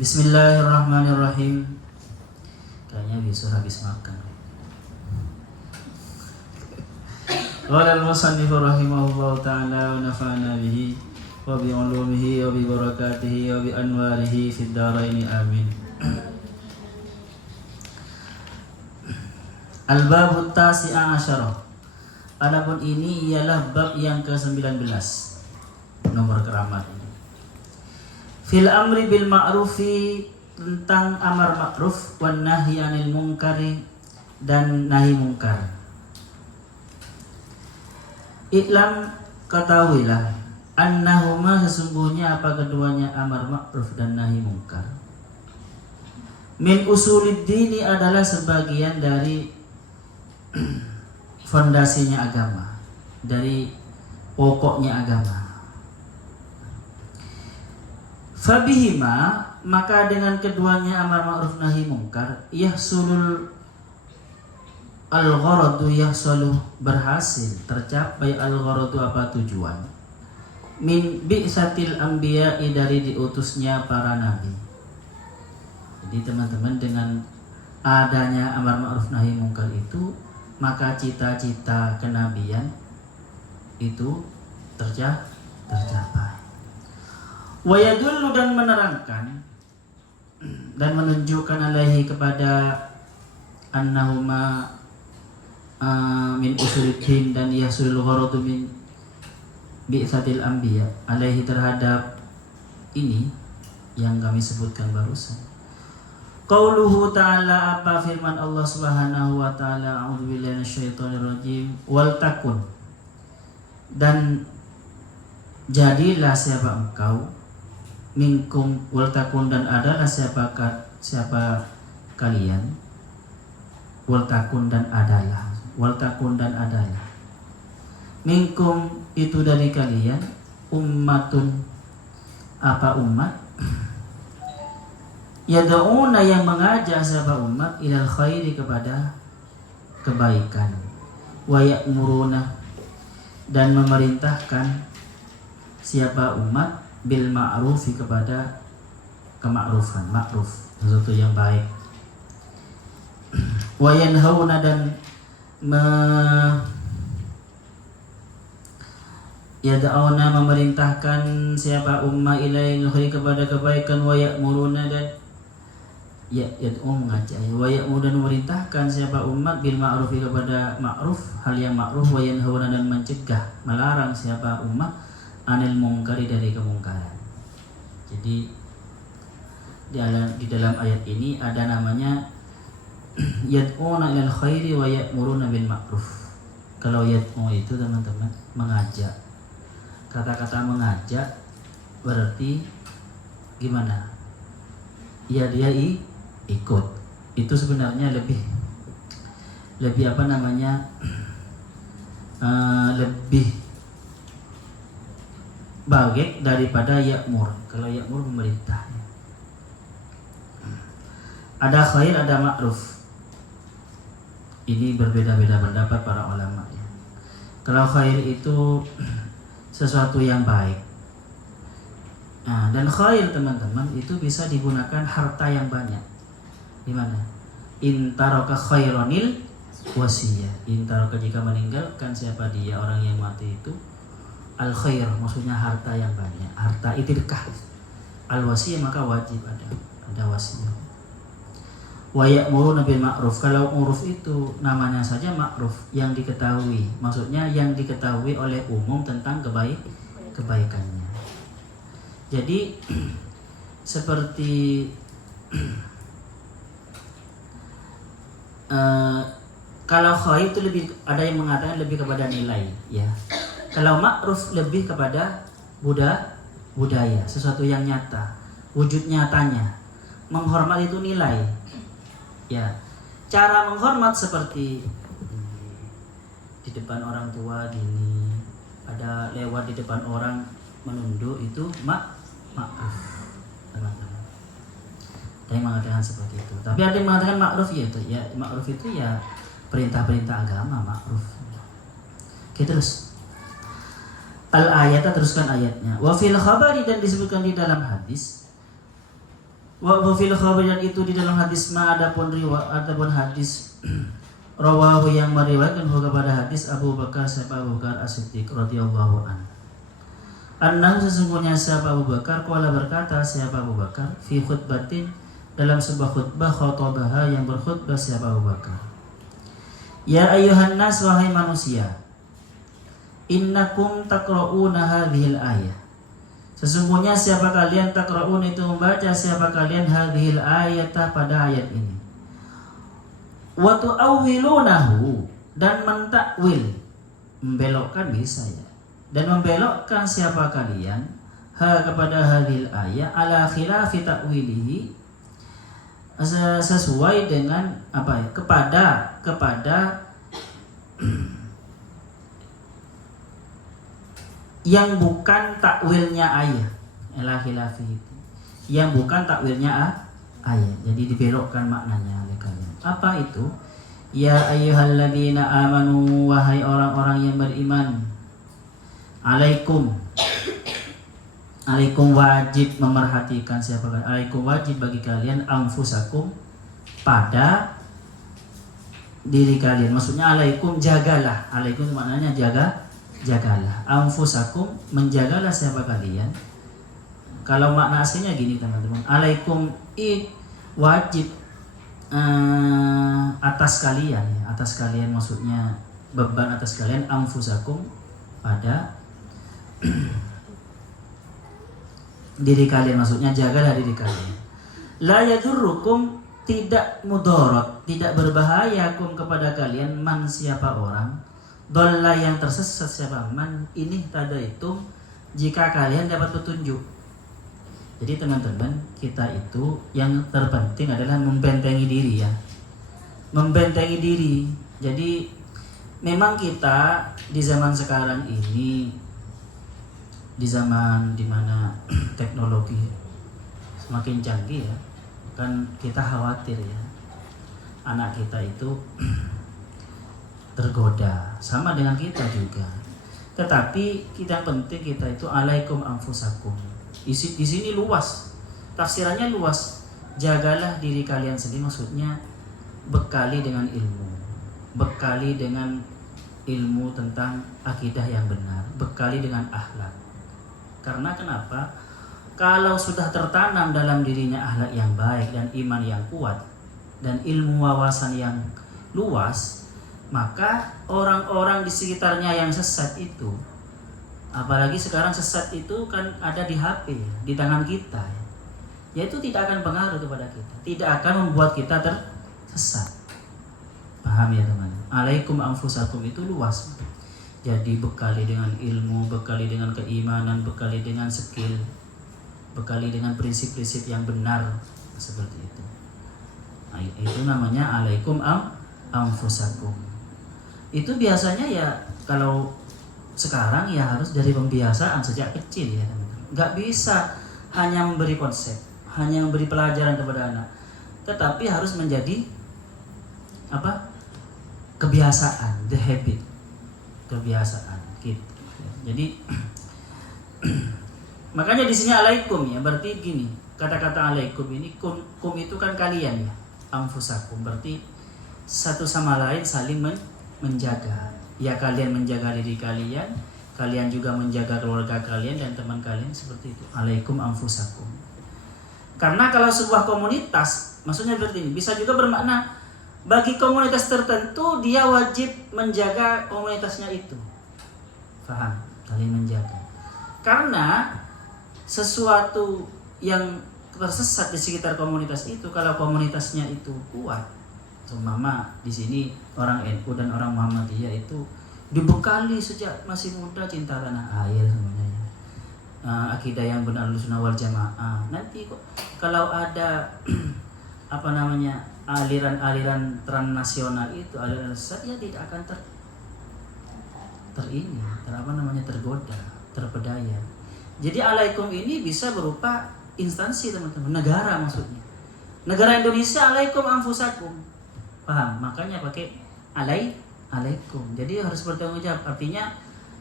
Bismillahirrahmanirrahim. Kayaknya bisa habis makan. Qala al-musannif rahimahullahu ta'ala wa nafa'ana bihi wa bi 'ulumihi wa bi barakatihi wa bi anwarihi fid dharain amin. Al-babut tasi'a asyara. Adapun ini ialah bab yang ke-19. Nomor keramat ini. Fil amri bil ma'rufi, tentang amar ma'ruf, wan nahyi 'anil munkari, dan nahi mungkar. Iklam, ketahuilah, annahuma, sesungguhnya apa keduanya, amar ma'ruf dan nahi mungkar, min usulid dini, adalah sebagian dari fondasinya agama, dari pokoknya agama. Fabihima, maka dengan keduanya amar ma'ruf nahi mungkar, yahsulul al-gharadu, yahsulu, berhasil, tercapai, al-gharadu, apa tujuan, min bi'satil anbiya'i, dari diutusnya para nabi. Jadi teman-teman, dengan adanya amar ma'ruf nahi mungkar itu, maka cita-cita kenabian itu tercapai. Wa yadullu, dan menerangkan dan menunjukkan alaihi, kepada annahuma min usuliddin, dan yahsulul gharadu min bi'satil anbiya, alaihi, terhadap ini yang kami sebutkan barusan. Qauluhu ta'ala, apa firman Allah Subhanahu wa ta'ala, a'udzubillahi minasyaitonir rajim, wal takun, dan jadilah siapa engkau, minkum, wal takun, dan adalah siapa kalian, wal takun, dan adalah, wal takun, dan adalah, minkum, itu dari kalian, ummatun, apa umat, yad'una, yang mengajak siapa umat, ilal khairi, kepada kebaikan, wa ya'muruna, dan memerintahkan siapa umat, bil ma'rufi, kepada kema'rufan, ma'ruf, sesuatu yang baik, wa yanhauna, dan yad'una, memerintahkan siapa umat, ilail khairi, kepada kebaikan, wa ya'muruna, dan yad'u, mengajak, wa ya'muru, dan memerintahkan siapa umat, bil ma'rufi, kepada ma'ruf, hal yang ma'ruf, wa yanhauna, dan mencegah, melarang siapa umat, anil mungkari, dari kemungkaran. Jadi di dalam ayat ini ada namanya yad'una ilal khairi wa ya'muruna bil ma'ruf. Kalau yad'u itu teman-teman mengajak. Kata-kata mengajak berarti gimana? Ya dia ikut. Itu sebenarnya lebih apa namanya? Lebih baik daripada ya'mur. Kalau ya'mur pemerintah. Ada khair, ada ma'ruf. Ini berbeda-beda pendapat para ulama ya. Kalau khair itu sesuatu yang baik. Nah, dan khair teman-teman itu bisa digunakan harta yang banyak. Gimana? Intaraka khaironil wasiyah. Intaraka, jika meninggalkan siapa dia, orang yang mati itu, al khair, maksudnya harta yang banyak, harta itirkah. Al wasiyah, maka wajib ada wasiyah. Wa ya'muruna bil ma'ruf, kalau uruf itu namanya saja ma'ruf, yang diketahui, maksudnya yang diketahui oleh umum tentang kebaikannya. Jadi seperti kalau khair itu lebih, ada yang mengatakan lebih kepada nilai ya. Kalau ma'ruf lebih kepada budaya, sesuatu yang nyata, wujud nyatanya. Menghormat itu nilai. Ya. Cara menghormat seperti di depan orang tua gini, ada lewat di depan orang menunduk, itu ma'ruf. Teman-teman. Ada yang mengatakan seperti itu. Tapi ada yang mengatakan ma'ruf ya, ma'ruf itu ya perintah-perintah agama, ma'ruf. Oke, terus al-ayat, teruskan ayatnya. Wa fil khabari, dan disebutkan di dalam hadis, Wa fil khabar, dan itu di dalam hadis adapun hadis rawahu yang meriwayatkan kepada hadis Abu Bakar Abu Bakar As-Siddiq radhiyallahu anhu. Annahu, sesungguhnya siapa Abu Bakar, qala berkata siapa Abu Bakar, fi khutbatin, dalam sebuah khutbah, khotobaha yang berkhutbah siapa Abu Bakar. Ya ayyuhan nas, wahai manusia, innakum taqra'una hadhil ayah, sesungguhnya siapa kalian, taqra'un itu membaca, siapa kalian, hadhil ayata, pada ayat ini, wa tu'awwilunahu, dan mentakwil, membelokkan bisa ya, dan membelokkan siapa kalian, kepada hadhil ayat, ala khilafi ta'wilihi, sesuai dengan apa ya, kepada yang bukan takwilnya ayat, ala khilafi itu, yang bukan takwilnya ayat, jadi dibelokkan maknanya oleh kalian. Apa itu? Ya ayyuhalladzina amanu, wahai orang-orang yang beriman, alaikum wajib memerhatikan siapa kalian, alaikum wajib bagi kalian, anfusakum, pada diri kalian, maksudnya alaikum, jagalah, alaikum maknanya jagalah, anfusakum, menjagalah siapa kalian. Kalau makna aslinya gini teman-teman, alaikum wajib atas kalian ya, atas kalian maksudnya beban atas kalian, anfusakum, pada diri kalian, maksudnya jagalah diri kalian. La yadurrukum, tidak mudarat, tidak berbahaya, kum, kepada kalian, man, siapa orang, dhalla, yang tersesat, siapa man, ini tadaitum, jika kalian dapat petunjuk. Jadi teman-teman, kita itu yang terpenting adalah membentengi diri ya, membentengi diri. Jadi memang kita di zaman sekarang ini, di zaman dimana teknologi semakin canggih ya, kan kita khawatir ya, anak kita itu tergoda, sama dengan kita juga. Tetapi kita penting, kita itu alaikum anfusakum. Di sini luas, tafsirannya luas. Jagalah diri kalian sendiri, maksudnya bekali dengan ilmu, bekali dengan ilmu tentang akidah yang benar, bekali dengan akhlak. Karena kenapa? Kalau sudah tertanam dalam dirinya akhlak yang baik dan iman yang kuat dan ilmu wawasan yang luas, maka orang-orang di sekitarnya yang sesat itu, apalagi sekarang sesat itu kan ada di HP, di tangan kita, yaitu tidak akan pengaruh kepada kita, tidak akan membuat kita tersesat. Paham ya teman? Alaikum anfusakum itu luas. Jadi bekali dengan ilmu, bekali dengan keimanan, bekali dengan skill, bekali dengan prinsip-prinsip yang benar, seperti itu. Nah, itu namanya alaikum anfusakum. Itu biasanya ya, kalau sekarang ya harus dari pembiasaan sejak kecil ya. Nggak bisa hanya memberi konsep, hanya memberi pelajaran kepada anak, tetapi harus menjadi apa? Kebiasaan, the habit, kebiasaan gitu. Jadi makanya di sini alaikum ya, berarti gini, kata-kata alaikum ini, kum itu kan kalian ya, anfusakum berarti satu sama lain saling menjaga. Ya, kalian menjaga diri kalian, kalian juga menjaga keluarga kalian dan teman kalian, seperti itu. Alaikum anfusakum. Karena kalau sebuah komunitas, maksudnya berarti ini bisa juga bermakna bagi komunitas tertentu dia wajib menjaga komunitasnya itu. Paham? Saling menjaga. Karena sesuatu yang tersesat di sekitar komunitas itu, kalau komunitasnya itu kuat, seumpama di sini orang NU dan orang Muhammadiyah itu dibekali sejak masih muda cinta tanah air semuanya, akidah yang benar, Ahlussunnah wal Jamaah. Nanti kok kalau ada apa namanya aliran-aliran transnasional itu, aliran sesat, ya tidak akan tergoda, terpedaya. Jadi alaikum ini bisa berupa instansi teman-teman, negara maksudnya. Negara Indonesia alaikum anfusakum. Paham? Makanya pakai alaikum. Jadi harus bertanggung jawab. Artinya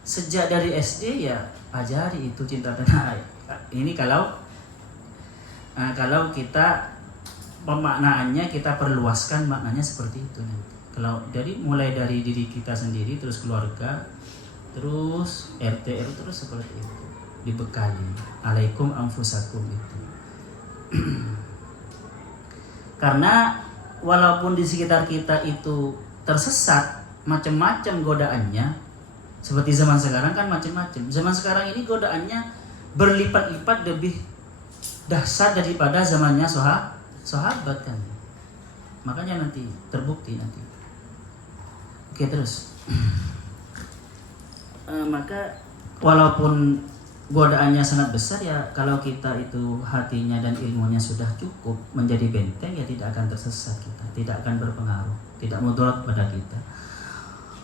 sejak dari SD ya ajari itu cinta tanah air. Ini kalau Nah, kalau kita pemaknaannya kita perluaskan maknanya seperti itu nanti. Kalau mulai dari diri kita sendiri, terus keluarga, terus RT terus seperti itu dibekali. Alaikum anfusakum itu. Karena walaupun di sekitar kita itu tersesat, macam-macam godaannya. Seperti zaman sekarang kan macam-macam. Zaman sekarang ini godaannya berlipat-lipat lebih dahsyat daripada zamannya sahabat kan. Makanya nanti terbukti nanti. Oke, terus. Maka walaupun godaannya sangat besar ya, kalau kita itu hatinya dan ilmunya sudah cukup menjadi benteng ya tidak akan tersesat kita, tidak akan berpengaruh, tidak mudarat pada kita.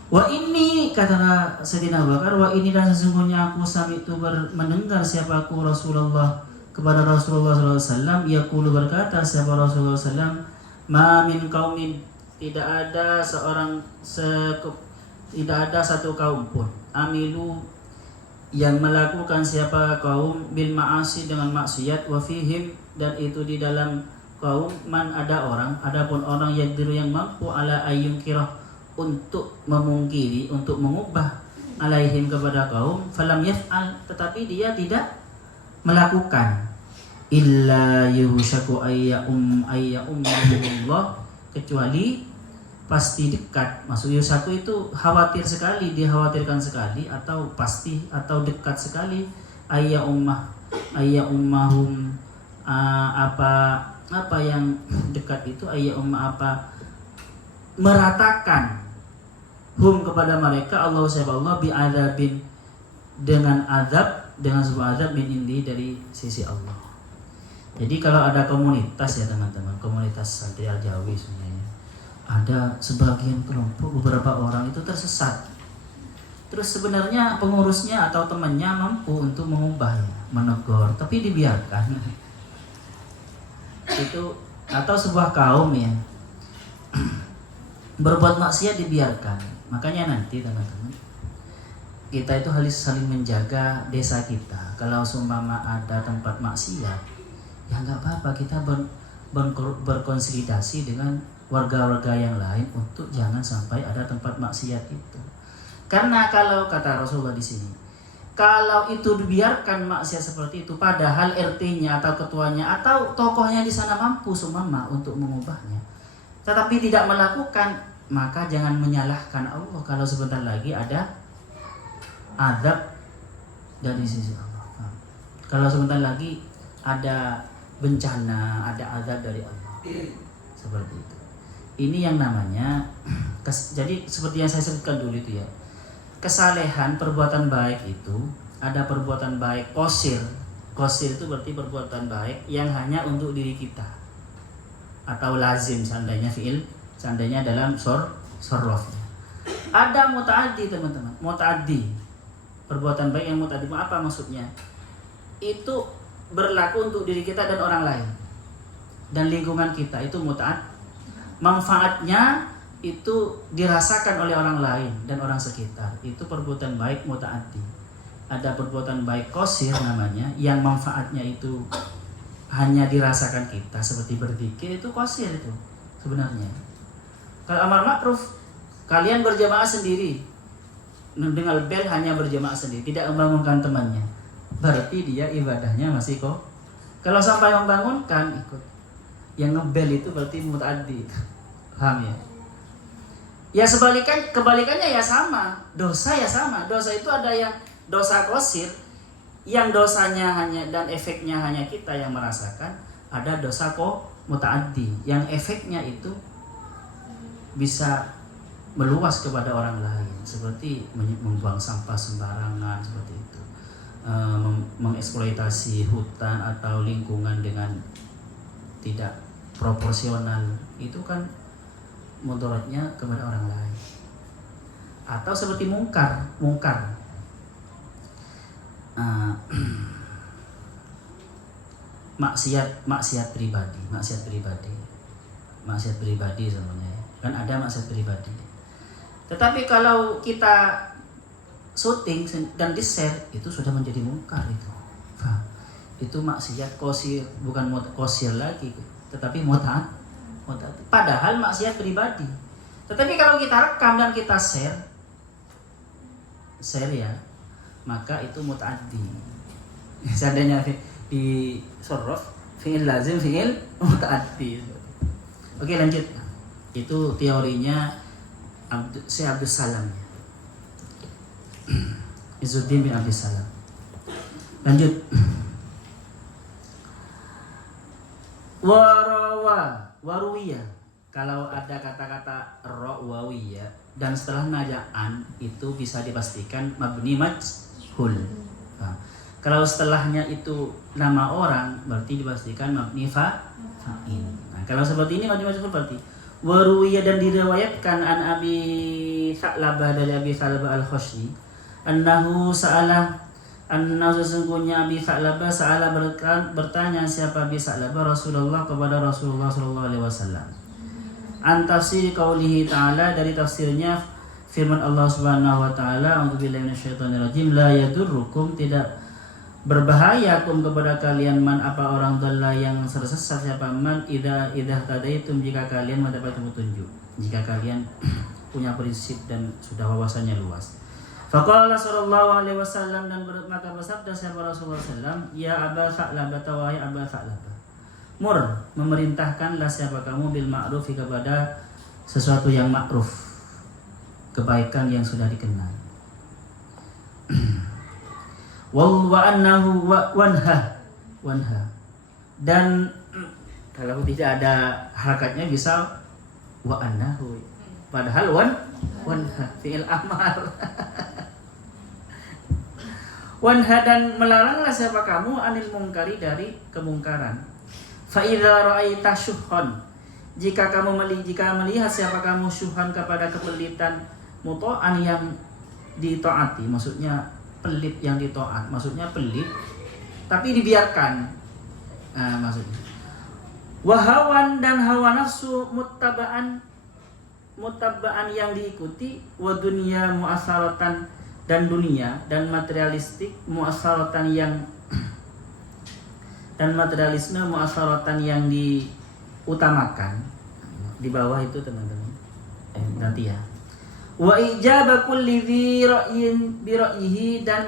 Wa ini kata Sayyidina Abu Bakar, wa ini dan sesungguhnya aku sami itu mendengar siapa aku Rasulullah kepada Rasulullah SAW yaqulu berkata siapa Rasulullah SAW, ma min qaumin tidak ada satu kaum pun amilu yang melakukan siapa kaum bil ma'asi dengan maksiat wa fihim dan itu di dalam kaum man adapun orang yang mampu ala ayyun kirah untuk memungkiri, untuk mengubah alaihim kepada kaum falam yaf'al tetapi dia tidak melakukan illa yushaku ayya'ummahullah kecuali pasti dekat. Maksud yusaku itu khawatir sekali, dikhawatirkan sekali, atau pasti atau dekat sekali. Ayya'ummahum apa yang dekat itu meratakan hum kepada mereka Allah subhanahu bi'adzabin dengan sebuah azab min indi dari sisi Allah. Jadi kalau ada komunitas ya teman-teman, komunitas santri Al-Jawi sebenarnya ada sebagian kelompok beberapa orang itu tersesat. Terus sebenarnya pengurusnya atau temannya mampu untuk mengubahnya, menegur, tapi dibiarkan. Itu atau sebuah kaum ya berbuat maksiat dibiarkan. Makanya nanti teman-teman kita itu harus saling menjaga desa kita. Kalau seumpama ada tempat maksiat, ya nggak apa-apa kita berkonsolidasi dengan warga-warga yang lain untuk jangan sampai ada tempat maksiat itu. Karena kalau kata Rasulullah di sini, kalau itu dibiarkan maksiat seperti itu, padahal RT-nya atau ketuanya atau tokohnya di sana mampu sumama untuk mengubahnya, tetapi tidak melakukan, maka jangan menyalahkan Allah kalau sebentar lagi ada azab dari sisi Allah. Kalau sebentar lagi ada bencana, ada azab dari Allah. Seperti itu. Ini yang namanya jadi seperti yang saya sebutkan dulu itu ya. Kesalehan perbuatan baik itu ada perbuatan baik qasir. Qasir itu berarti perbuatan baik yang hanya untuk diri kita. Atau lazim seandainya fi'il, seandainya dalam sorrof. Ada muta'addi teman-teman. Muta'addi. Perbuatan baik yang muta'addi apa maksudnya? Itu berlaku untuk diri kita dan orang lain. Dan lingkungan kita itu muta'addi. Manfaatnya itu dirasakan oleh orang lain dan orang sekitar. Itu perbuatan baik muta'addi. Ada perbuatan baik qasir namanya, yang manfaatnya itu hanya dirasakan kita seperti berzikir, itu qasir itu sebenarnya. Kalau amar ma'ruf, kalian berjamaah sendiri, dengar bel hanya berjamaah sendiri, tidak membangunkan temannya, berarti dia ibadahnya masih kok. Kalau sampai membangunkan ikut. Yang ngebel itu berarti muta'addi. Paham ya? Ya kebalikannya ya sama. Dosa ya sama. Dosa itu ada yang dosa qasir, yang dosanya hanya dan efeknya hanya kita yang merasakan. Ada dosa muta'addi, yang efeknya itu bisa meluas kepada orang lain, seperti membuang sampah sembarangan seperti itu, mengeksploitasi hutan atau lingkungan dengan tidak proporsional, itu kan mudaratnya kepada orang lain. Atau seperti mungkar maksiat pribadi sebenarnya kan ada maksiat pribadi. Tetapi kalau kita syuting dan di-share itu sudah menjadi mungkar itu. itu maksiat qasir, bukan qasir lagi, tetapi mut'at. Padahal maksiat pribadi. Tetapi kalau kita rekam dan kita share ya, maka itu mut'addi. Seandainya di sorof fi'il lazim, fi'il mut'addi. Oke, lanjut. Itu teorinya Syekh Abdus Salam, Izzuddin bin Abdus Salam. Lanjut. Waruwiyah. Kalau ada kata-kata wawiyah dan setelah najaan itu bisa dipastikan mabni majhul. Nah, kalau setelahnya itu nama orang berarti dipastikan mabni fa'il. Nah, kalau seperti ini mabni majhul berarti waruwiyah, dan diriwayatkan an Abi Sa'labah, dari Abi Sa'labah al-Khusyi, annahu sesungguhnya Abi Sa'labah bertanya siapa Abi Sa'labah Rasulullah kepada Rasulullah sallallahu alaihi wasallam. An tafsir qaulihi ta'ala, dari tafsirnya firman Allah Subhanahu wa taala, a'udzubillahi minasyaitonirrajim, la yadurrukum, tidak berbahaya kepada kalian man, apa orang dhalla yang tersesat, siapa man idza tadaitum, jika kalian mendapat petunjuk, jika kalian punya prinsip dan sudah wawasannya luas. Faqala sallallahu alaihi wasallam, dan maka bersabda siapa Rasulullah sallam, ya Aba Sa'labah, wahai Aba Sa'labah, mur, memerintahkanlah siapa kamu bil ma'ruf, kepada sesuatu yang ma'ruf, kebaikan yang sudah dikenal. Wa annahu wanha, dan kalau tidak ada harakatnya bisa wa annahu, padahal wanha fi'il amar. Wanha, dan melaranglah siapa kamu anil mungkari, dari kemungkaran. Fa idza ra'aita syuhhan, jika melihat siapa kamu syuhhan, kepada kepelitan, muto'an, yang ditaati, maksudnya pelit yang ditaat, maksudnya pelit tapi dibiarkan, maksudnya wahawan, dan hawa nafsu, muttaba'an yang diikuti, wa dunya mu'asaratan, dan dunia dan materialistik, mu'asaratan dan materialisme, mu'asaratan yang diutamakan. Di bawah itu teman-teman, nanti ya. Wa ijaba kulli dhi ra'yin bi ra'yihi, dan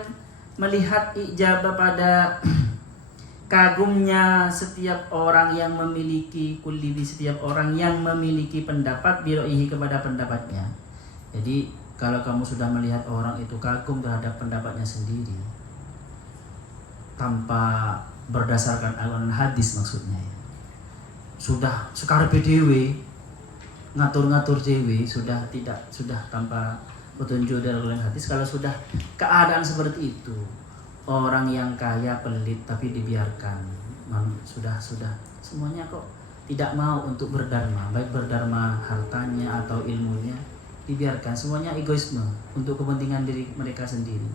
melihat ijabah pada kagumnya setiap orang yang memiliki, kulli dhi, setiap orang yang memiliki pendapat, bi ra'yihi, kepada pendapatnya. Jadi kalau kamu sudah melihat orang itu kagum terhadap pendapatnya sendiri tanpa berdasarkan Al-Quran hadis, maksudnya ya, sudah sekarepe dhewe, ngatur-ngatur dewi, sudah tanpa petunjuk dari Al-Quran hadis. Kalau sudah keadaan seperti itu, orang yang kaya pelit tapi dibiarkan, sudah semuanya kok tidak mau untuk berdharma, baik berdharma hartanya atau ilmunya, dibiarkan, semuanya egoisme untuk kepentingan diri mereka sendiri.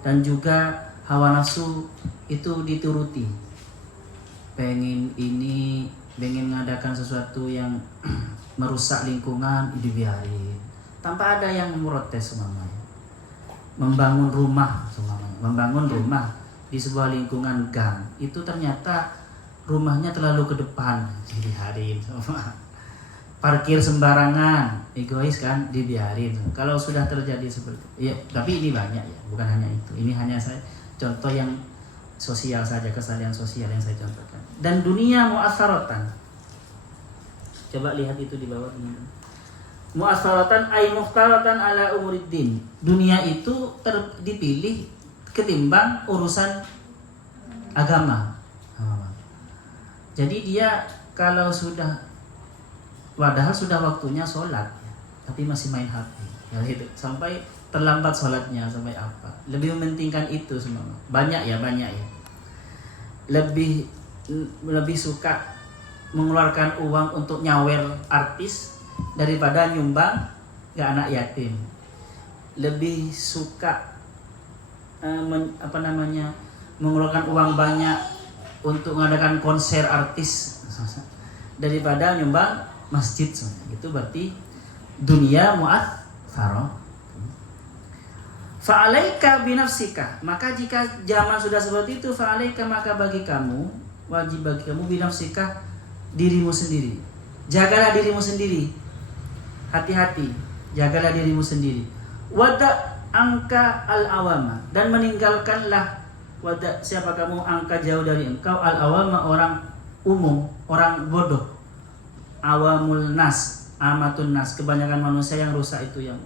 Dan juga hawa nafsu itu dituruti, pengen mengadakan sesuatu yang merusak lingkungan, dibiarin tanpa ada yang memprotes. Semuanya membangun rumah di sebuah lingkungan gang, itu ternyata rumahnya terlalu ke depan, dibiarin semua. Parkir sembarangan, egois kan, dibiarin. Kalau sudah terjadi seperti ya, tapi ini banyak ya, bukan hanya itu. Ini hanya saya contoh yang sosial saja, kesalahan sosial yang saya contohkan. Dan dunia mu'asaratan, coba lihat itu di bawah ini. Mu'asaratan ay mukhtaratan ala umuriddin. Dunia itu dipilih ketimbang urusan agama. Jadi dia kalau padahal sudah waktunya sholat, tapi masih main HP, ya gitu. Sampai terlambat sholatnya, sampai apa? Lebih mementingkan itu semua. Banyak ya. Lebih suka mengeluarkan uang untuk nyawer artis daripada nyumbang ke anak yatim. Lebih suka mengeluarkan uang banyak untuk mengadakan konser artis daripada nyumbang masjid. Itu berarti dunia mu'atsarah. Fa'alaika binafsika, maka jika zaman sudah seperti itu, fa'alaika, maka bagi kamu, wajib bagi kamu, binafsika, dirimu sendiri. Jagalah dirimu sendiri. Hati-hati, jagalah dirimu sendiri. Wada angka al-awama, dan meninggalkanlah, wada, siapa kamu, angka, jauh dari engkau, al-awama, orang umum, orang bodoh. Awamul nas, amatun nas, kebanyakan manusia yang rusak itu yang.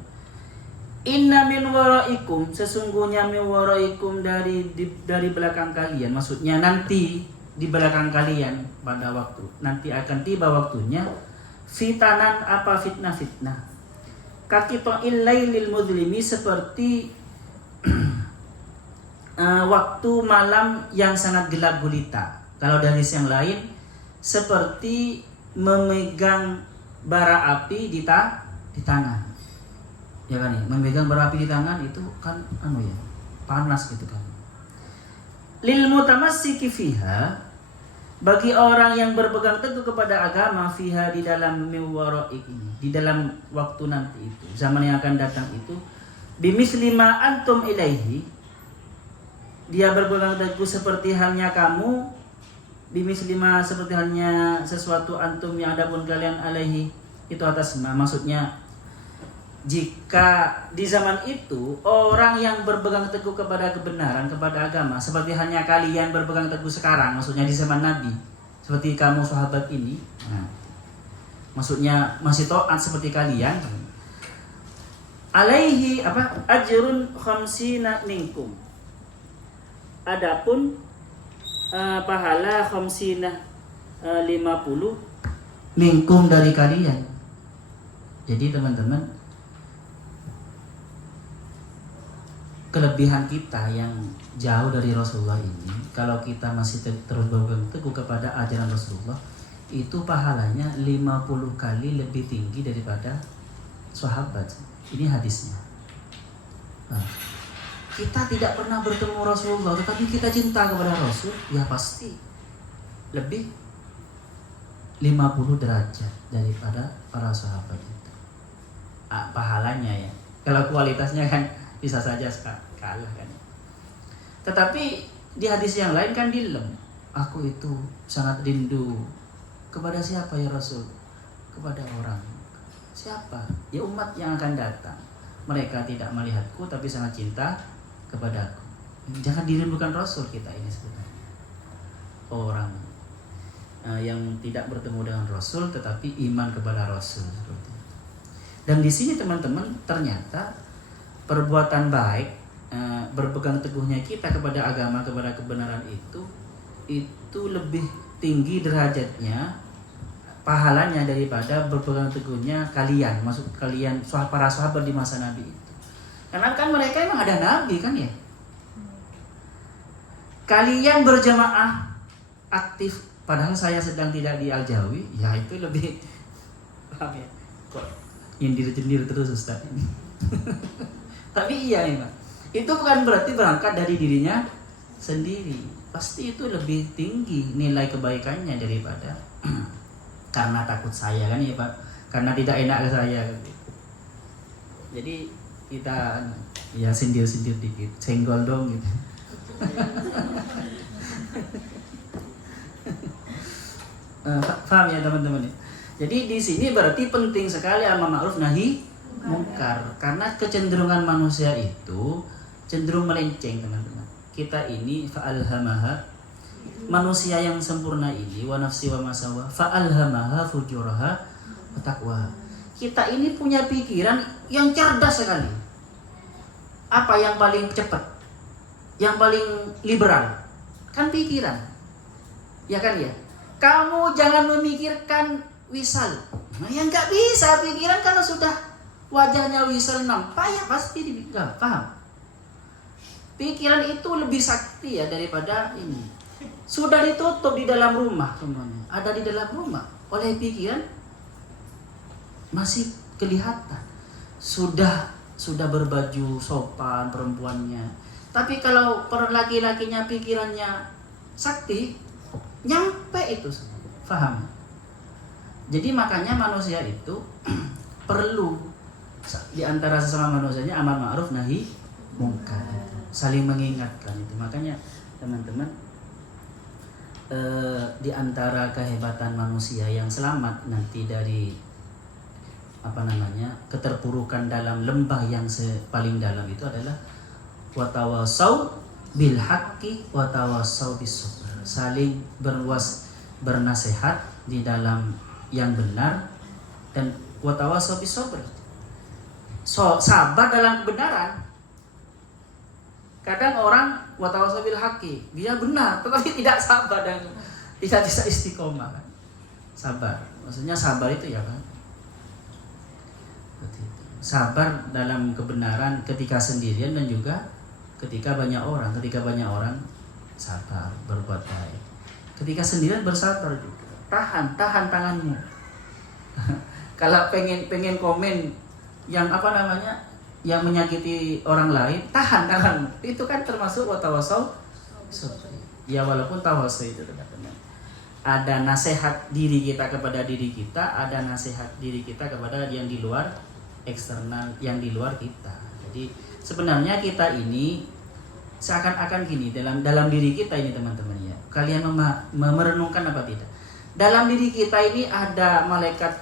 Inna min waraikum, sesungguhnya min waraikum, dari belakang kalian, maksudnya nanti di belakang kalian pada waktu nanti akan tiba waktunya, fitanan, apa fitnah, kakito'il lailil mudlimi, seperti waktu malam yang sangat gelap gulita. Kalau dari yang lain, seperti memegang bara api di tangan. Ya kan ya, memegang bara api di tangan itu kan panas gitu kan. Lil mutamassiki fiha, bagi orang yang berpegang teguh kepada agama, fiha, di dalam miwara'i ini, di dalam waktu nanti itu, zaman yang akan datang itu, bimisli ma antum ilaihi, dia berpegang teguh seperti halnya kamu, bimisli ma, seperti halnya sesuatu antum yang ada pun kalian, alaihi, itu atas ma, maksudnya jika di zaman itu orang yang berpegang teguh kepada kebenaran, kepada agama, seperti hanya kalian berpegang teguh sekarang, maksudnya di zaman Nabi, seperti kamu sahabat ini, maksudnya masih taat seperti kalian, alaihi apa, ajrun khamsina minkum, adapun pahala khamsina 50 minkum, dari kalian. Jadi teman-teman, kelebihan kita yang jauh dari Rasulullah ini, kalau kita masih terus berpegang teguh kepada ajaran Rasulullah, itu pahalanya 50 kali lebih tinggi daripada sahabat. Ini hadisnya. Nah, kita tidak pernah bertemu Rasulullah, tetapi kita cinta kepada Rasul, ya pasti lebih 50 derajat daripada para sahabat itu. Pahalanya ya. Kalau kualitasnya kan bisa saja kalah kan. Tetapi di hadis yang lain kan dilem, aku itu sangat rindu kepada siapa ya Rasul? Kepada orang. Siapa? Ya umat yang akan datang. Mereka tidak melihatku tapi sangat cinta kepadaku. Jangan dirindukan Rasul kita ini sebenarnya. Orang yang tidak bertemu dengan Rasul tetapi iman kepada Rasul. Dan di sini teman-teman, ternyata perbuatan baik, berpegang teguhnya kita kepada agama, kepada kebenaran itu lebih tinggi derajatnya, pahalanya, daripada berpegang teguhnya kalian, maksud kalian para sahabat di masa Nabi itu. Karena kan mereka emang ada Nabi kan ya. Kalian berjamaah aktif, padahal saya sedang tidak di Al-Jawi, ya itu lebih paham ya. Kok nyindir-nyindir terus Ustaz ini. Tapi iya memang, itu bukan berarti berangkat dari dirinya sendiri. Pasti itu lebih tinggi nilai kebaikannya daripada karena takut saya kan ya Pak, karena tidak enak ke saya. Jadi kita ya sindir-sindir dikit, senggol dong gitu. Paham ya teman-teman? Jadi di sini berarti penting sekali amar ma'ruf nahi mungkar, karena kecenderungan manusia itu cenderung melenceng teman-teman. Kita ini fa'alhamaha, manusia yang sempurna ini, wa nafsi wa masawa fa'alhamaha fujuraha wa taqwa. Kita ini punya pikiran yang cerdas sekali. Apa yang paling cepat, yang paling liberal? Kan pikiran. Ya kan ya? Kamu jangan memikirkan wisal. Nah, yang nggak bisa pikiran karena sudah wajahnya wisal nampak ya pasti nggak paham. Pikiran itu lebih sakti ya daripada ini. Sudah ditutup di dalam rumah semuanya. Ada di dalam rumah. Oleh pikiran masih kelihatan. Sudah berbaju sopan perempuannya. Tapi kalau laki-lakinya pikirannya sakti, nyampe itu semua. Paham? Jadi makanya manusia itu perlu di antara sesama manusianya amar ma'ruf nahi mungkar itu. Saling mengingatkan itu. Makanya teman-teman, di antara kehebatan manusia yang selamat nanti dari keterpurukan dalam lembah yang paling dalam itu adalah watawasau bil haqqi watawasau bis sabr. Saling bernasihat di dalam yang benar dan watawasau bis sabr. Sabar dalam kebenaran. Kadang orang watawasau bil haqqi, dia benar tetapi tidak sabar dan tidak bisa istiqomah kan. Sabar. Maksudnya sabar itu ya kan. Sabar dalam kebenaran ketika sendirian dan juga ketika banyak orang. Ketika banyak orang sabar berbuat baik. Ketika sendirian bersabar juga. Tahan tanganmu. Kalau pengen komen yang yang menyakiti orang lain, tahan tanganmu. Itu kan termasuk watawasau. Ya walaupun tawasau itu teman-teman. Ada nasihat diri kita kepada diri kita, ada nasihat diri kita kepada yang di luar eksternal, yang di luar kita. Jadi sebenarnya kita ini seakan-akan gini dalam diri kita ini teman-teman ya. Kalian merenungkan apa tidak? Dalam diri kita ini ada malaikat,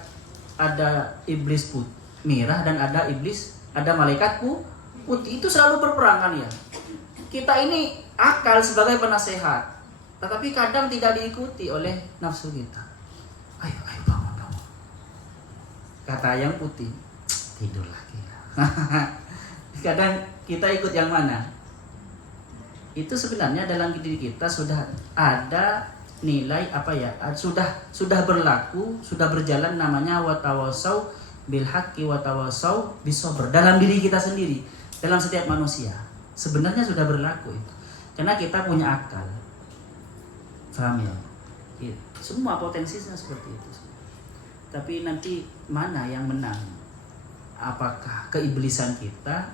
ada iblis merah dan ada malaikat putih. Itu selalu berperang kan ya. Kita ini akal sebagai penasehat, tetapi kadang tidak diikuti oleh nafsu kita. Ayo bangun. Kata yang putih, tidur lagi. Kadang kita ikut yang mana? Itu sebenarnya dalam diri kita sudah ada nilai sudah berlaku, sudah berjalan namanya watawasau bil haqqi watawasau bis sabr dalam diri kita sendiri, dalam setiap manusia. Sebenarnya sudah berlaku itu. Karena kita punya akal. Paham ya? Semua potensinya seperti itu. Tapi nanti mana yang menang? Apakah keiblisan kita,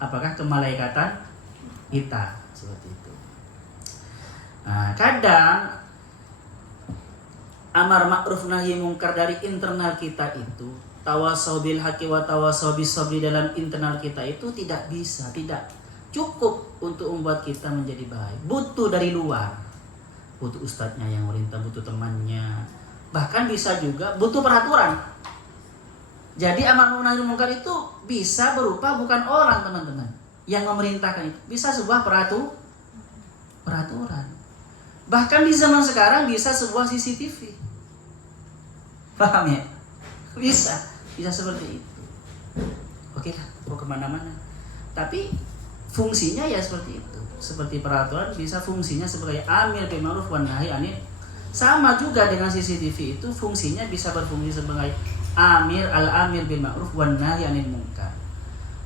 apakah kemalaikatan kita, seperti itu. Nah, kadang amar ma'ruf nahi mungkar dari internal kita itu, tawasau bil haqqi wa tawasau bis sabri dalam internal kita itu tidak cukup untuk membuat kita menjadi baik. Butuh dari luar, butuh ustadznya yang merintah, butuh temannya, bahkan bisa juga butuh peraturan. Jadi amar ma'ruf nahi mungkar itu bisa berupa bukan orang teman-teman yang memerintahkan, itu bisa sebuah peraturan. Bahkan di zaman sekarang bisa sebuah CCTV. Paham ya? Bisa seperti itu. Oke lah, mau kemana-mana. Tapi fungsinya ya seperti itu. Seperti peraturan bisa fungsinya sebagai amir bil ma'ruf wan nahi anil. Sama juga dengan CCTV itu fungsinya bisa berfungsi sebagai al-amir bil ma'ruf wan nahi anil munkar.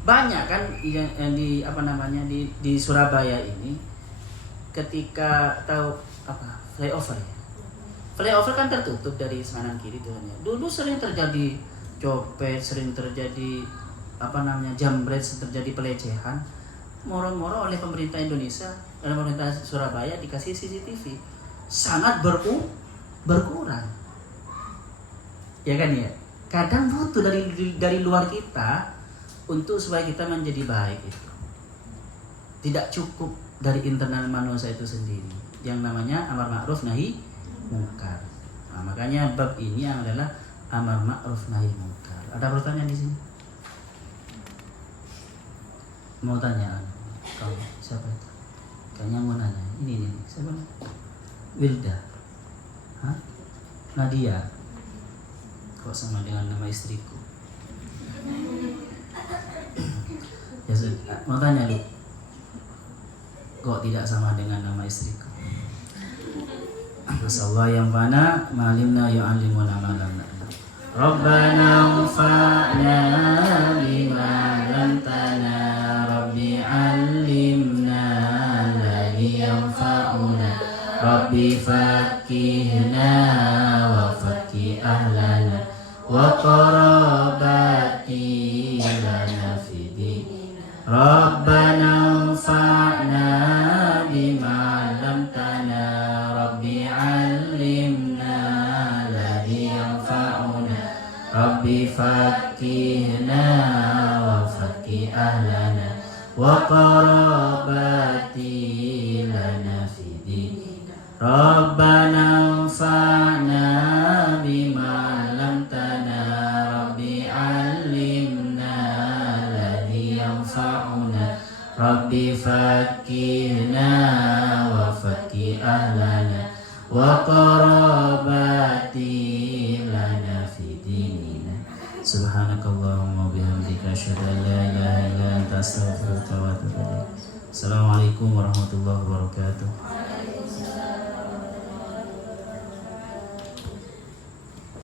Banyak kan yang di Surabaya ini ketika tahu flyover ya. Flyover kan tertutup dari kanan kiri tuh ya. Dulu sering terjadi copet, sering terjadi jambret, terjadi pelecehan. Moro-moro oleh pemerintah Indonesia, oleh pemerintah Surabaya dikasih CCTV. Sangat berkurang. Ya kan ya? Kadang butuh dari luar kita untuk supaya kita menjadi baik itu. Tidak cukup dari internal manusia itu sendiri. Yang namanya amar ma'ruf nahi mungkar. Nah, makanya bab ini adalah amar ma'ruf nahi mungkar. Ada pertanyaan di sini? Mau tanya? Kau siapa itu? Kayaknya mau nanya. Ini siapa? Wilda. Hah? Nadia. Kok sama dengan nama istriku? Ya sudah, mau tanya lu. Kok tidak sama dengan nama istriku? Masyaallah yang fana ma'alimna yu'allimuna ma lam na'lam. Rabbana anfa'na bima 'allamtana Rabbi 'allimna alladhi yanfa'una Rabbi faqihna wa faqih ahlana wa qarabati lana fi din. Rabbana anfa'na bima 'allamtana Rabbi 'allimna alladhi yanfa'una Rabbi faqihna wa faqih ahlana وقراباتي لنا في ديننا ربنا انفعنا بما علمتنا ربي علمنا الذي ينفعنا ربي فكهنا وفكه أهلنا وقراباتي لنا في ديننا سبحانك اللهم وبحمدك أشهد أن لا إله إلا أنت أستغفرك وأتوب إليك. Assalamualaikum warahmatullahi wabarakatuh.